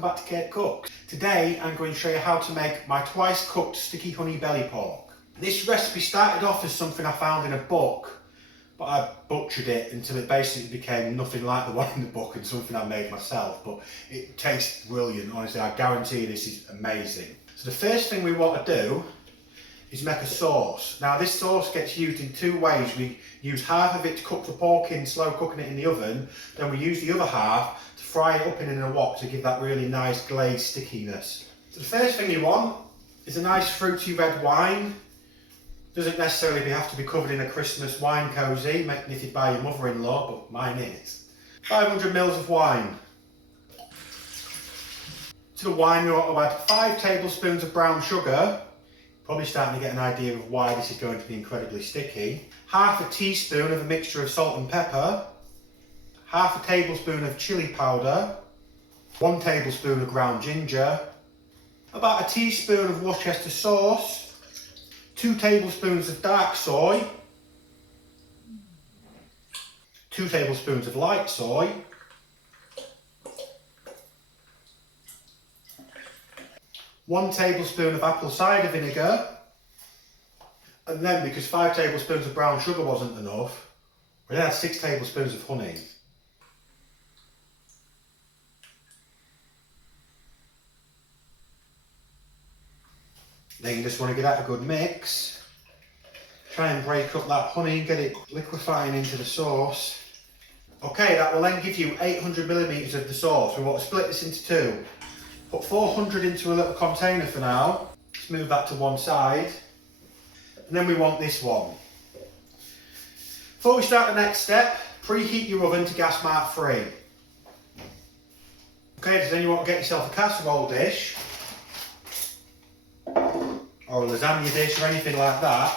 welcome back to Kirk Kooks. Today I'm going to show you how to make my twice cooked sticky honey belly pork. This recipe started off as something I found in a book, but I butchered it until it basically became nothing like the one in the book and something I made myself, but it tastes brilliant. Honestly, I guarantee this is amazing. So the first thing we want to do is make a sauce. Now this sauce gets used in two ways. We use half of it to cook the pork in, slow cooking it in the oven, then we use the other half to fry it up in a wok to give that really nice glazed stickiness. So the first thing you want is a nice fruity red wine. Doesn't necessarily have to be covered in a Christmas wine cosy, knitted by your mother-in-law, but mine is. 500 ml of wine. To the wine you want to add 5 tablespoons of brown sugar. Probably starting to get an idea of why this is going to be incredibly sticky. Half a teaspoon of a mixture of salt and pepper. Half a tablespoon of chili powder. 1 tablespoon of ground ginger. About a teaspoon of Worcestershire sauce. 2 tablespoons of dark soy. 2 tablespoons of light soy. 1 tablespoon of apple cider vinegar, and then because 5 tablespoons of brown sugar wasn't enough, we then add 6 tablespoons of honey. Then you just want to give that a good mix. Try and break up that honey, get it liquefying into the sauce. Okay, that will then give you 800 millilitres of the sauce. We want to split this into two. Put 400 into a little container for now. Let's move that to one side. And then we want this one. Before we start the next step, preheat your oven to gas mark 3. Okay, so then you want to get yourself a casserole dish, or a lasagna dish or anything like that.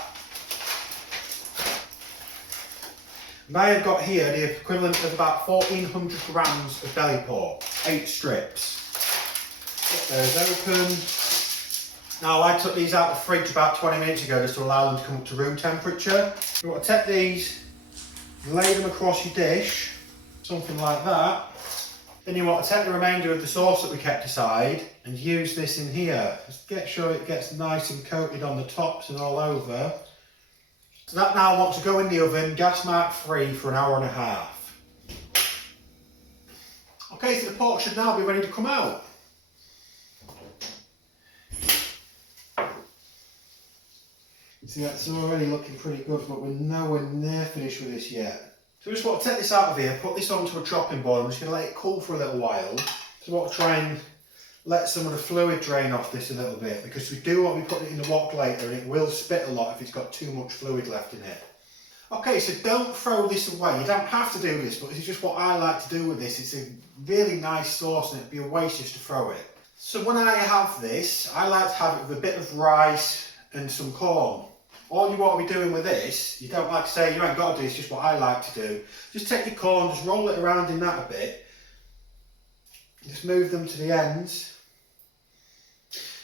And I have got here the equivalent of about 1400 grams of belly pork, 8 strips. Get those open. Now I took these out of the fridge about 20 minutes ago just to allow them to come up to room temperature. You want to take these, lay them across your dish, something like that. Then you want to take the remainder of the sauce that we kept aside and use this in here. Just get sure it gets nice and coated on the tops and all over. So that now wants to go in the oven, gas mark 3 for an hour and a half. Okay, so the pork should now be ready to come out. See, that's already looking pretty good, but we're nowhere near finished with this yet. So we just want to take this out of here, put this onto a chopping board. I'm just going to let it cool for a little while. So we want to try and let some of the fluid drain off this a little bit, because we do want to be putting it in the wok later and it will spit a lot if it's got too much fluid left in it. Okay, so don't throw this away. You don't have to do this, but this is just what I like to do with this. It's a really nice sauce and it'd be a waste just to throw it. So when I have this, I like to have it with a bit of rice and some corn. All you want to be doing with this, you don't like to say you ain't got to do, it's just what I like to do. Just take your corn, just roll it around in that a bit. Just move them to the ends.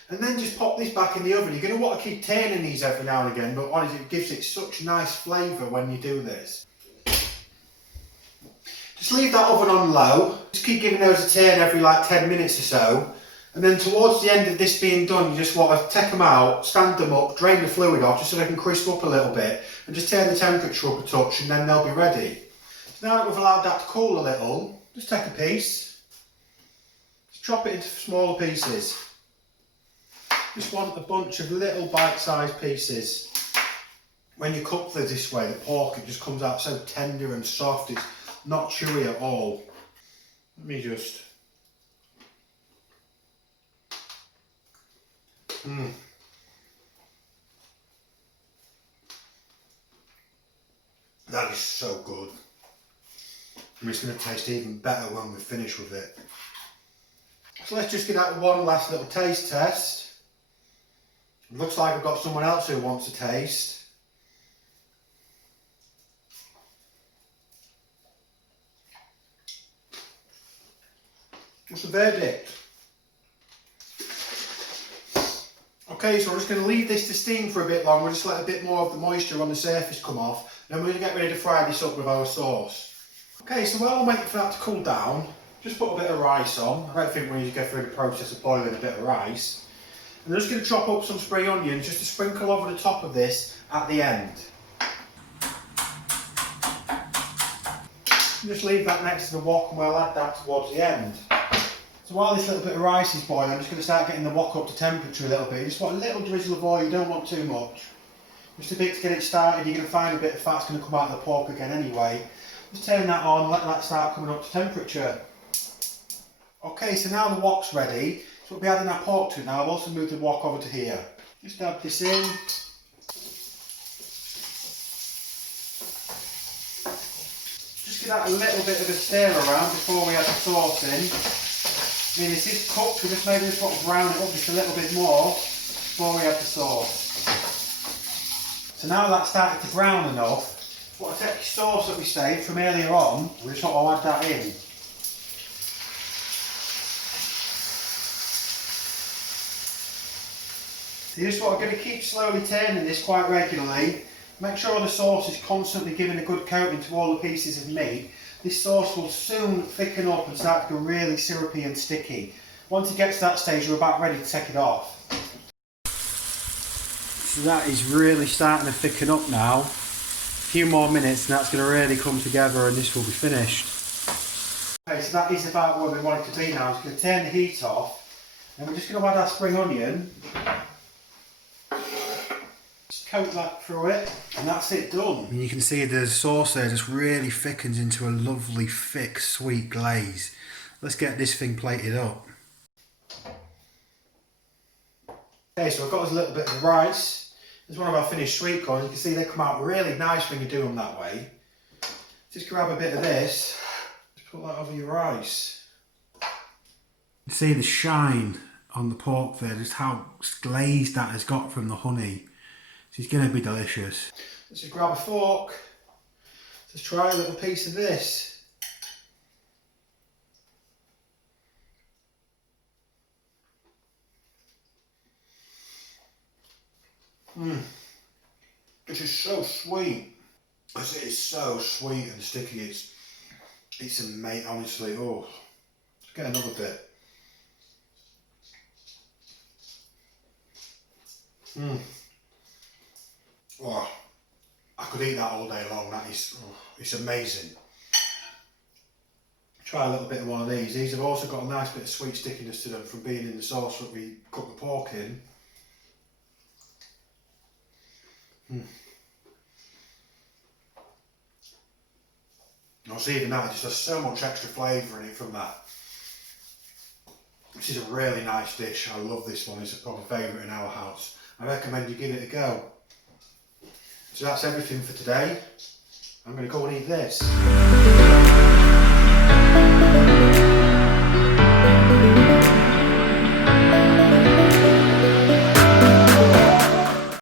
And then just pop this back in the oven. You're going to want to keep turning these every now and again, but honestly it gives it such nice flavour when you do this. Just leave that oven on low. Just keep giving those a turn every like 10 minutes or so. And then towards the end of this being done, you just want to take them out, stand them up, drain the fluid off just so they can crisp up a little bit, and just turn the temperature up a touch and then they'll be ready. So now that we've allowed that to cool a little, just take a piece, just chop it into smaller pieces. Just want a bunch of little bite-sized pieces. When you cook this way, the pork, it just comes out so tender and soft, it's not chewy at all. Let me just... That is so good. And it's going to taste even better when we're finished with it. So let's just get out one last little taste test. It looks like I've got someone else who wants a taste. What's the verdict? Okay, so we're just going to leave this to steam for a bit longer, just let a bit more of the moisture on the surface come off. Then we're going to get ready to fry this up with our sauce. Okay, so while I'm waiting for that to cool down, Just put a bit of rice on. I don't think we need to go through the process of boiling a bit of rice. And I'm just going to chop up some spring onions just to sprinkle over the top of this at the end. Just leave that next to the wok and we'll add that towards the end. So while this little bit of rice is boiling, I'm just going to start getting the wok up to temperature a little bit. You just want a little drizzle of oil, you don't want too much. Just a bit to get it started. You're going to find a bit of fat's going to come out of the pork again anyway. Just turn that on, let that start coming up to temperature. Okay, so now the wok's ready. So we'll be adding our pork to it now. I've also moved the wok over to here. Just add this in. Just give that a little bit of a stir around before we add the sauce in. I mean, this is cooked, we just maybe just want to brown it up just a little bit more before we add the sauce. So now that's started to brown enough, we'll take the sauce that we saved from earlier on, we'll just sort of add that in. So you just want to keep slowly turning this quite regularly. Make sure the sauce is constantly giving a good coating to all the pieces of meat. This sauce will soon thicken up and start to go really syrupy and sticky. Once it gets to that stage, you're about ready to take it off. So that is really starting to thicken up now. A few more minutes and that's going to really come together and this will be finished. Okay, so that is about where we want it to be now. I'm just going to turn the heat off and we're just going to add our spring onion. Coat that through it and that's it done. And you can see the sauce there just really thickens into a lovely thick sweet glaze. Let's get this thing plated up. Okay, so I've got this little bit of rice. This is one of our finished sweet corn. You can see they come out really nice when you do them that way. Just grab a bit of this, just put that over your rice. You see the shine on the pork there, just how glazed that has got from the honey. It's going to be delicious. Let's just grab a fork. Let's try a little piece of this. It is so sweet. It is so sweet and sticky. It's amazing, honestly. Oh, let's get another bit. Oh, I could eat that all day long. That is, it's amazing. Try a little bit of one of these. These have also got a nice bit of sweet stickiness to them from being in the sauce that we cook the pork in. Also, even that, it just has so much extra flavour in it from that. This is a really nice dish. I love this one. It's a proper favourite in our house. I recommend you give it a go. So that's everything for today. I'm going to go and eat this.